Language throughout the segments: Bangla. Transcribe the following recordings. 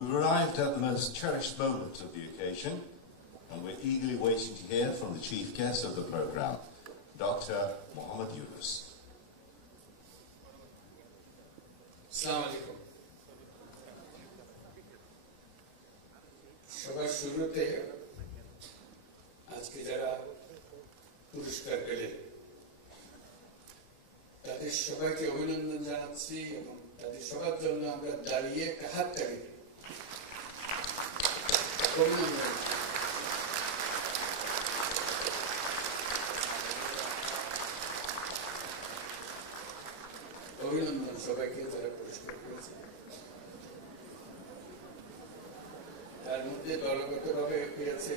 We've arrived at the most cherished moment of the occasion, and we're eagerly waiting to hear from the chief guest of the programme, Dr. Muhammad Yunus. Assalamu alaikum. সবার শুরুতে আজকে যারা পুরস্কার পেলেন তাদের সবাইকে অভিনন্দন জানাচ্ছি এবং তাদের সবার জন্য আমরা দাঁড়িয়ে একটা হাততালি দিই। অভিনন্দন। অভিনন্দন সবাইকে যারা পুরস্কার পেয়েছে। তার মধ্যে দলগতভাবে পেয়েছে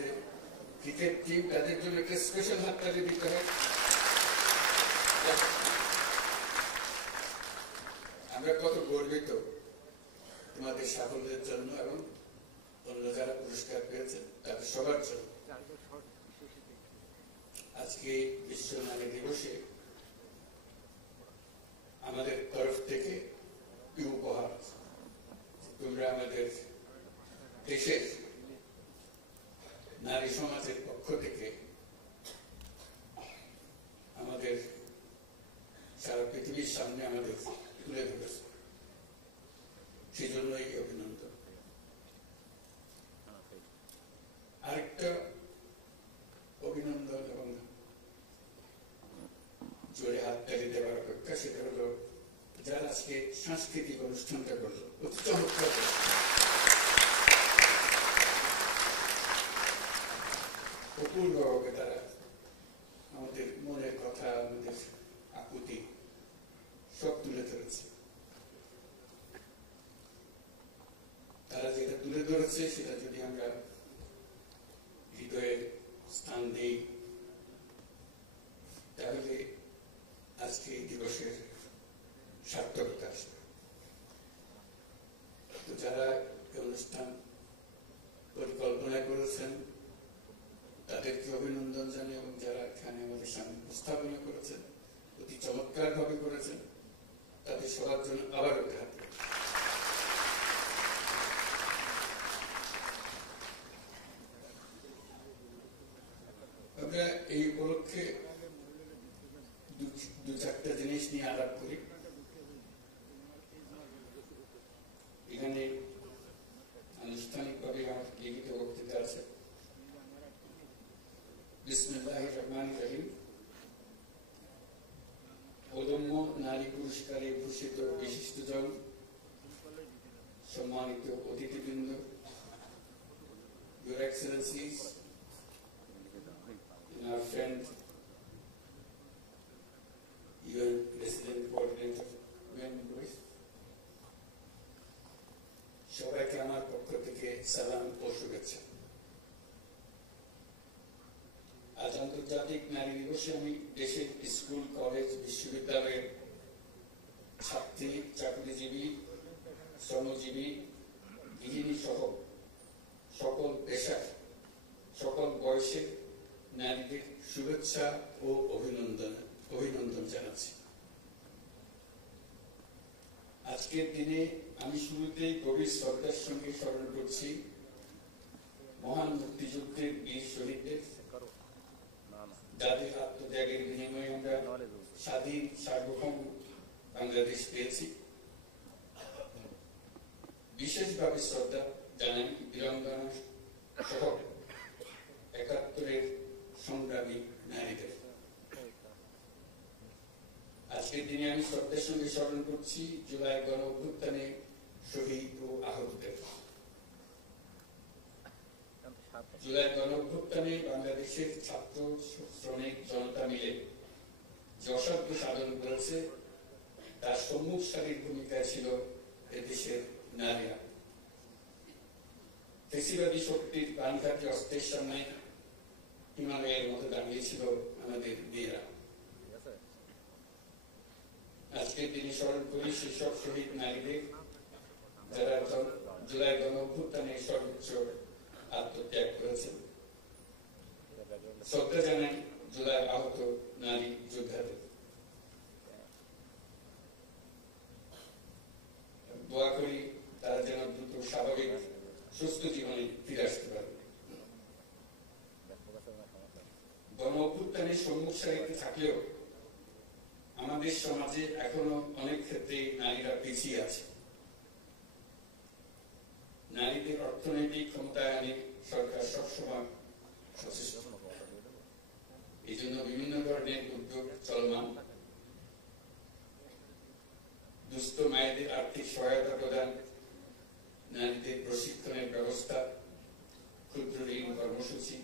ক্রিকেট টিম, তাদের জন্য একটা স্পেশাল হাততালি দিতে হয়। আমরা কত গর্বিত তোমাদের সাফল্যের জন্য এবং অন্য যারা পুরস্কার পেয়েছে তাদের সবার জন্য। আজকে বিশ্ব নারী দিবসে আমাদের তরফ থেকে কি উপহার, তোমরা আমাদের দেশের নারী সমাজের পক্ষ থেকে আমাদের সারা পৃথিবীর সামনে আমাদের তুলে ধরেছে, সেই জন্যই অভিনন্দন। আরেকটা অভিনন্দন এবং জোরে হাততালি দেওয়ার অপেক্ষা, সেটা হলো যারা আজকে সাংস্কৃতিক অনুষ্ঠানটা করলো অতি চমৎকার, অপূর্বভাবে তারা আমাদের মনের কথা, আমাদের আকুতি সব তুলে ধরেছে। তারা যেটা তুলে ধরেছে সেটা যদি আমরা হৃদয়ে স্থান দিই তাহলে আজকে এই দিবসের সার্থকতা আসবে। তো যারা এই অনুষ্ঠান পরিকল্পনা করেছেন তাদেরকে অভিনন্দন জানাই এবং যারা এখানে আমাদের সামনে উপস্থাপনা করেছেন, অতি চমৎকার ভাবে করেছেন, তাদের সবার জন্য আবার একটা হাত। আমরা এই উপলক্ষে দু চারটা জিনিস নিয়ে আলাপ করি। এখানে আনুষ্ঠানিকভাবে আমার লিখিত বক্তৃতা আছে। বিসমিল্লাহির রহমানির রহিম। অদম্য নারী পুরস্কারে ভূষিত বিশিষ্টজন, সম্মানিত অতিথিবৃন্দ, Your Excellencies, and our friend, UN Resident Coordinator, UN Boys, সবাইকে আমার পক্ষ থেকে সালাম ও শুভেচ্ছা। আজ আন্তর্জাতিক নারী দিবসে আমি দেশের স্কুল, কলেজ, বিশ্ববিদ্যালয়ের ছাত্রী, চাকরিজীবী, শ্রমজীবী, গৃহিণী সহ সকল পেশার, সকল বয়সের নারীদের শুভেচ্ছা ও অভিনন্দন জানাচ্ছি। আজকের দিনে আমি শুরুতেই গভীর শ্রদ্ধার সঙ্গে স্মরণ করছি মহান মুক্তিযুদ্ধের বীর শহীদদের, যাদের আত্মত্যাগের বিনিময়ে আমরা স্বাধীন সার্বভৌম বাংলাদেশ পেয়েছি। বিশেষভাবে শ্রদ্ধা জানাই বীরাঙ্গনা সহ ৭১-এর সংগ্রামী নারীদের। আজকের দিনে আমি শ্রদ্ধার সঙ্গে স্মরণ করছি জুলাই গণ অভ্যুত্থানে শহীদ ও আহতদের। জুলাই গণ অভ্যুত্থানে বাংলাদেশের ছাত্র, শ্রমিক জনতা মিলে যে অসাধ্য সাধন করেছে তার সম্মুখ সারির ভূমিকায় ছিল এদেশের নারীরা। ফেসিবাদী শক্তির প্রাণঘাতী অস্ত্রের সামনে হিমালয়ের মতো দাঁড়িয়েছিল আমাদের মেয়েরা। আজকের দিনে স্মরণ করি সেসব শহীদ নারীদের যারা জুলাই গণ অভ্যুত্থানে সর্বোচ্চ আত্মত্যাগ করেছেন। শ্রদ্ধা জানাই জুলাই আহত নারী যোদ্ধাদের। দোয়া করি তারা যেন দ্রুত স্বাভাবিক সুস্থ জীবনে ফিরে আসতে পারবে। গণ অভ্যুত্থানের সম্মুখ সারিতে থাকলেও আমাদের সমাজে এখনো অনেক ক্ষেত্রে নারীরা পিছিয়ে আছে। নারীদের অর্থনৈতিক ক্ষমতায়নে সরকার সবসময় সচেষ্ট, এই জন্য বিভিন্ন ধরনের উদ্যোগ চলমান। দুস্থ মায়েদের আর্থিক সহায়তা প্রদান, নারীদের প্রশিক্ষণের ব্যবস্থা, ক্ষুদ্র ঋণ কর্মসূচি,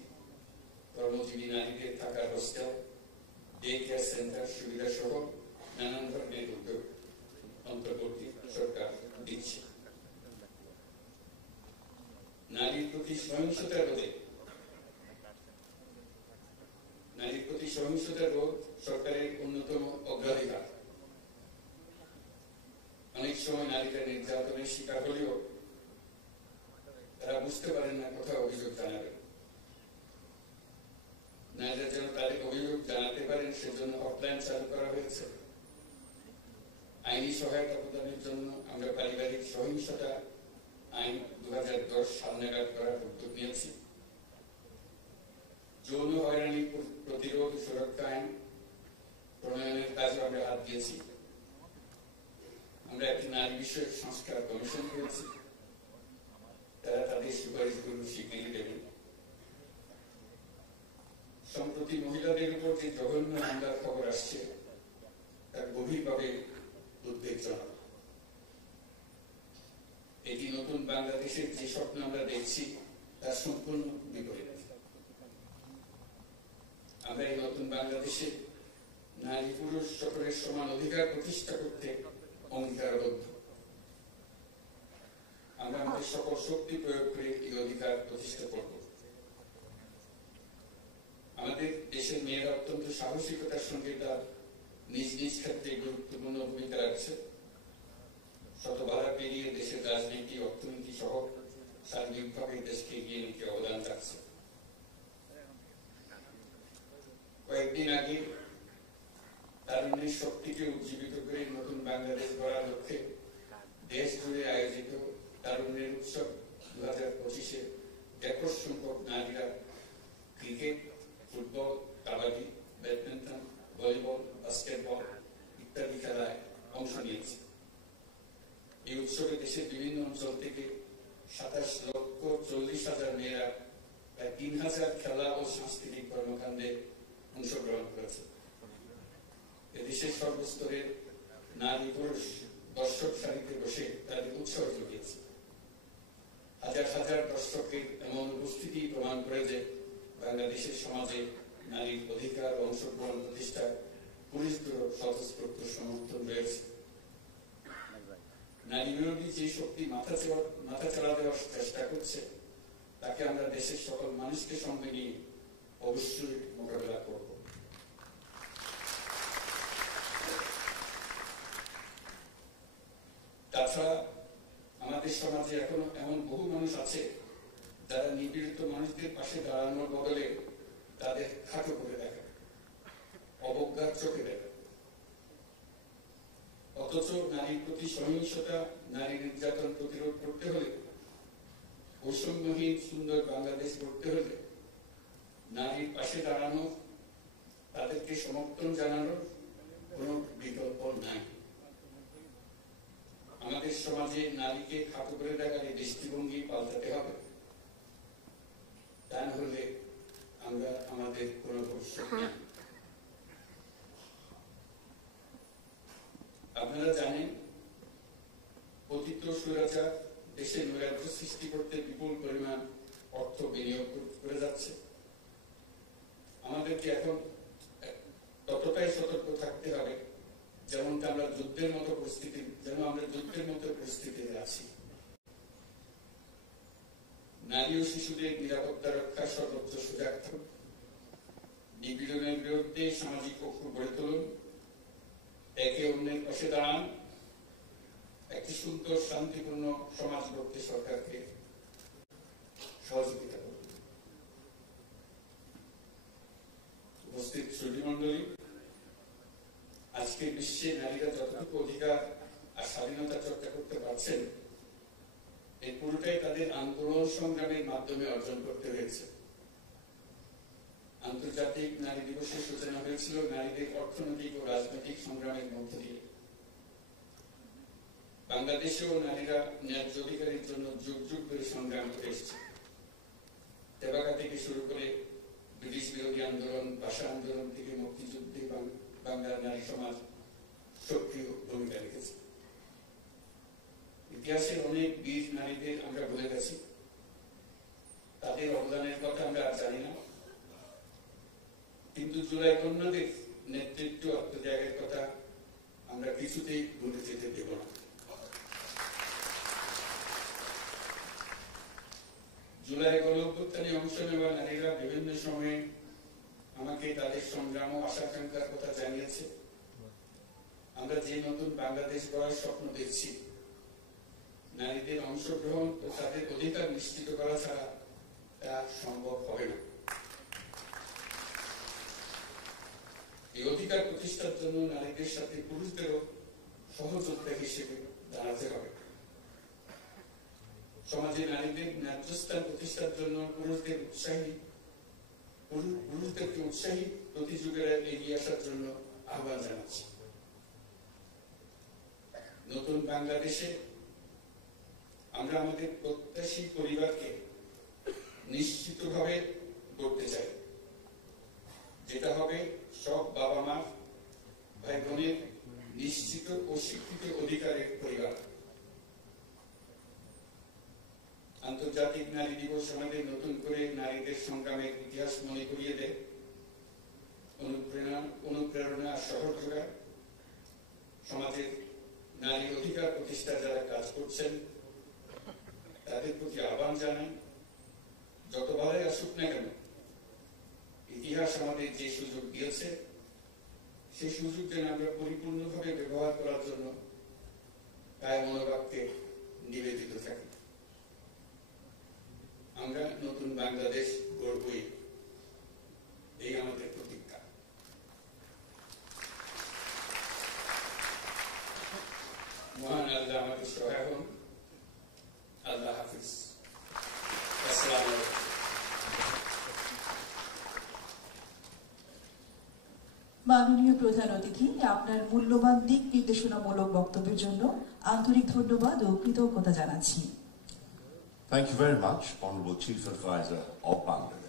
কর্মজীবী নারীদের থাকার হোস্টেল, ডে কেয়ার সেন্টার সুবিধা সহ নানান ধরনের উদ্যোগ অন্তর্বর্তী সরকার দিচ্ছে। নারীর প্রতি সহিংসতা রোধ সরকারের অন্যতম অগ্রাধিকার। অনেক সময় নারীরা নির্যাতনের শিকার হলেও তারা বুঝতে পারেন না কোথাও অভিযোগ জানাবেন। নারীরা যেন তাদের অভিযোগ জানাতে পারেন সেজন্য হটলাইন চালু করা হয়েছে। আইনি সহায়তা প্রদানের জন্য আমরা পারিবারিক সহিংসতা আইন 2010 সাল নাগাদ করার উদ্যোগ নিয়েছি। যৌন হয়রানি প্রতিরোধ সুরক্ষা আইন প্রণয়নের কাজে আমরা হাত দিয়েছি। আমরা একটি নারী বিষয়ক সংস্কার কমিশন করেছি, তারা তাদের সুপারিশগুলো স্বীকৃতি দেবেন। সম্প্রতি মহিলাদের উপর যে জঘন্য হামলার খবর আসছে তা গভীরভাবে উদ্বেগজনক। এটি নতুন বাংলাদেশের যে স্বপ্ন আমরা দেখছি তার সম্পূর্ণ বিপরীত। আমরা এই নতুন বাংলাদেশে নারী পুরুষ সকলের সমান অধিকার প্রতিষ্ঠা করতে অঙ্গীকারবদ্ধ। আমরা আমাদের সকল শক্তি প্রয়োগ করে এই অধিকার প্রতিষ্ঠা করব। আমাদের দেশের মেয়েরা অত্যন্ত সাহসিকতার সঙ্গে তার নিজ নিজ ক্ষেত্রে গুরুত্বপূর্ণ ভূমিকা রাখছে। শত বাধা পেরিয়ে দেশের রাজনীতি, অর্থনীতি সহ সার্বিকভাবে দেশকে এগিয়ে নিতে অবদান রাখছে। কয়েকদিন আগে তারুণ্যের শক্তিকে উজ্জীবিত করে নতুন বাংলাদেশ গড়ার লক্ষ্যে দেশ জুড়ে আয়োজিত তারুণ্যের উৎসব 2025-এ ব্যাপক সংখ্যক নারীরা cricket, football, kabaddi, badminton, volleyball, basketball ইত্যাদি খেলায় অংশ নিয়েছে। এই উৎসবে দেশের বিভিন্ন অঞ্চল থেকে 27,40,000 মেয়েরা প্রায় 3,000 খেলা ও সাংস্কৃতিক কর্মকাণ্ডে অংশগ্রহণ করেছে। এদেশের সর্বস্তরের নারী পুরুষ দর্শক সারিতে বসে তাদের উৎসাহ জুগিয়েছে। হাজার হাজার দর্শকের এমন উপস্থিতি প্রমাণ করে যে বাংলাদেশের সমাজে নারীর অধিকার ও অংশগ্রহণ প্রতিষ্ঠায় পুরুষদেরও স্বতঃস্ফূর্ত সমর্থন রয়েছে। নারী বিরোধী যে শক্তি মাথা চালা দেওয়ার চেষ্টা করছে তাকে আমরা দেশের সকল মানুষকে সঙ্গে নিয়ে অবশ্যই মোকাবেলা করব। তাছাড়া আমাদের সমাজে এখনো এমন বহু মানুষ আছে যারা নিপীড়িত মানুষদের পাশে দাঁড়ানোর বদলে তাদের খাটো করে দেখে, অবজ্ঞার চোখে দেখে। অথচ নারীর প্রতি সহিংসতা, নারী নির্যাতন প্রতিরোধ করতে হলে, বৈষম্যহীন সুন্দর বাংলাদেশ করতে হলে নারীর পাশে দাঁড়ানো, তাদেরকে সমর্থন জানানোর কোনো বিকল্প নাই। আমাদের সমাজে নারীকে খাটো করে দেখার এই দৃষ্টিভঙ্গি পাল্টাতে হবে, তা না হলে আমরা আমাদের কোনো ভবিষ্যৎ নেই। আপনারা জানেন পতিত স্বৈরাচার দেশে নৈরাজ্য সৃষ্টি করতে বিপুল পরিমাণ অর্থ বিনিয়োগ করে যাচ্ছে। আমাদেরকে এখন ততটাই সতর্ক থাকতে হবে যেমনটা আমরা যুদ্ধের মতো পরিস্থিতিতে আছি। নারী ও শিশুদের নিরাপত্তা রক্ষার সর্বোচ্চ সুযোগ থাকুক। নিপীড়নের বিরুদ্ধে সামাজিক ঐক্য গড়ে তুলুন, একে অন্যের পাশে দাঁড়ান, একটি সুন্দর শান্তিপূর্ণ সমাজ গড়তে সরকারকে সহযোগিতা করুন। উপস্থিত শ্রোতৃমণ্ডলী, আজকে বিশ্বে নারীরা যতটুকু অধিকার আর স্বাধীনতা চর্চা করতে পারছেন, এই পুরোটাই তাদের আন্দোলন সংগ্রামের মাধ্যমে অর্জন করতে হয়েছে। আন্তর্জাতিক নারী দিবসের সূচনা হয়েছিল নারীদের অর্থনৈতিক ও রাজনৈতিক সংগ্রামের মধ্য দিয়ে। বাংলাদেশেও নারীরা ন্যায্য অধিকারের জন্য যুগ যুগ ধরে সংগ্রাম করে এসেছে। তেবাগা থেকে শুরু করে ব্রিটিশ বিরোধী আন্দোলন, ভাষা আন্দোলন থেকে মুক্তিযুদ্ধে বাংলার নারী সমাজ সক্রিয় ভূমিকা রেখেছে। ইতিহাসের অনেক বীর নারীদের আমরা ভুলে গেছি, তাদের অবদানের কথা আমরা আর জানি না, কিন্তু জুলাই কন্যাদের নেতৃত্ব আত্মত্যাগের কথা আমরা কিছুতেই ভুলে যেতে দেব না। জুলাই গণঅভ্যুত্থানে অংশ নেওয়া নারীরা বিভিন্ন সময়ে আমাকে তাদের সংগ্রাম ও আশা-আকাঙ্ক্ষার কথা জানিয়েছে। আমরা যে নতুন বাংলাদেশ গড়ার স্বপ্ন দেখছি, নারীদের অংশগ্রহণ ও তাদের অধিকার নিশ্চিত করা ছাড়া তা সম্ভব হবে না। এই অধিকার প্রতিষ্ঠার জন্য নারীদের সাথে পুরুষদেরও সহযোদ্ধা হিসেবে দাঁড়াতে হবে। সমাজে নারীদের ন্যায্য স্থান প্রতিষ্ঠার জন্য পুরুষদেরকে উৎসাহী প্রতিযোগীরা এগিয়ে আসার জন্য আহ্বান জানাচ্ছি। নতুন বাংলাদেশে আমরা আমাদের প্রত্যাশী পরিবারকে নিশ্চিতভাবে গড়তে চাই, যেটা হবে সব বাবা মা ভাই বোনের নিশ্চিত ও স্বীকৃত অধিকারের পরিবার। আন্তর্জাতিক নারী দিবস আমাদের নতুন করে নারীদের সংগ্রামের ইতিহাস মনে করিয়ে দেয়, অনুপ্রেরণা আর শহর যোগায়। সমাজের নারী অধিকার প্রতিষ্ঠায় যারা কাজ করছেন তাদের প্রতি আহ্বান জানাই, যত ভালোই আসুক না কেন, ইতিহাস আমাদের যে সুযোগ দিয়েছে সেই সুযোগ যেন আমরা পরিপূর্ণভাবে ব্যবহার করার জন্য তাই মনোভাবকে নিবেদিত থাকি। আমরা নতুন বাংলাদেশ গড়বই, এই আমাদের প্রতিজ্ঞা। মহান আল্লাহ আমাদের সহায় হন। আল্লাহ হাফিজ। আসসালামু আলাইকুম। মাননীয় প্রধান অতিথি, আপনার মূল্যবান দিক নির্দেশনামূলক বক্তব্যের জন্য আন্তরিক ধন্যবাদ ও কৃতজ্ঞতা জানাচ্ছি। Thank you very much, Honourable Chief Advisor of Bangladesh.